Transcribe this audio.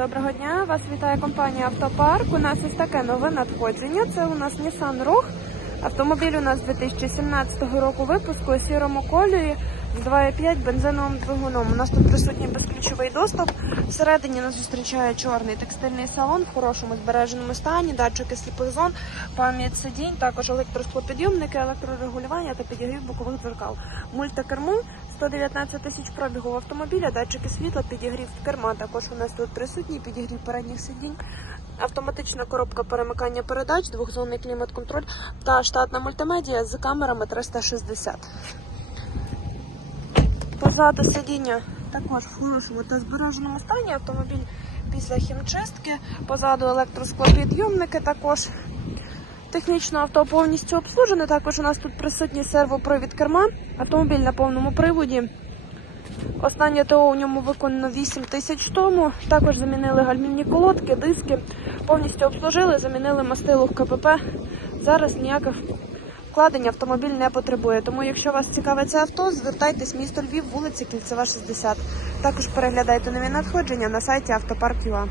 Доброго дня! Вас вітає компанія Автопарк. У нас ось таке нове надходження. Це у нас Nissan Rogue. Автомобіль у нас 2017 року випуску у сірому кольорі 2,5 бензиновим двигуном. У нас тут присутній безключовий доступ. Всередині нас зустрічає чорний текстильний салон в хорошому збереженому стані, датчики сліпих зон, пам'ять сидінь, також електросклопідйомники, електрорегулювання та підігрів бокових дзеркал. Мультикермо 119 тисяч пробігу автомобіля, датчики світла, підігрів керма. Також у нас тут присутній підігрів передніх сидінь, автоматична коробка перемикання передач, двохзонний клімат-контроль та штатна мультимедіа з камерами 360. Позаду сидіння також в хорошому та збереженому стані. Автомобіль після хімчистки. Позаду електросклопідйомники також. Технічно авто повністю обслужене. Також у нас тут присутній сервопривід керма. Автомобіль на повному приводі. Останнє ТО у ньому виконано 8 тисяч тому. Також замінили гальмівні колодки, диски, повністю обслужили, замінили мастилу в КПП. Зараз ніяких вкладень автомобіль не потребує. Тому, якщо вас цікавить це авто, звертайтесь місто Львів, вулиця Кільцева, 60. Також переглядайте нові надходження на сайті Автопарк.ua.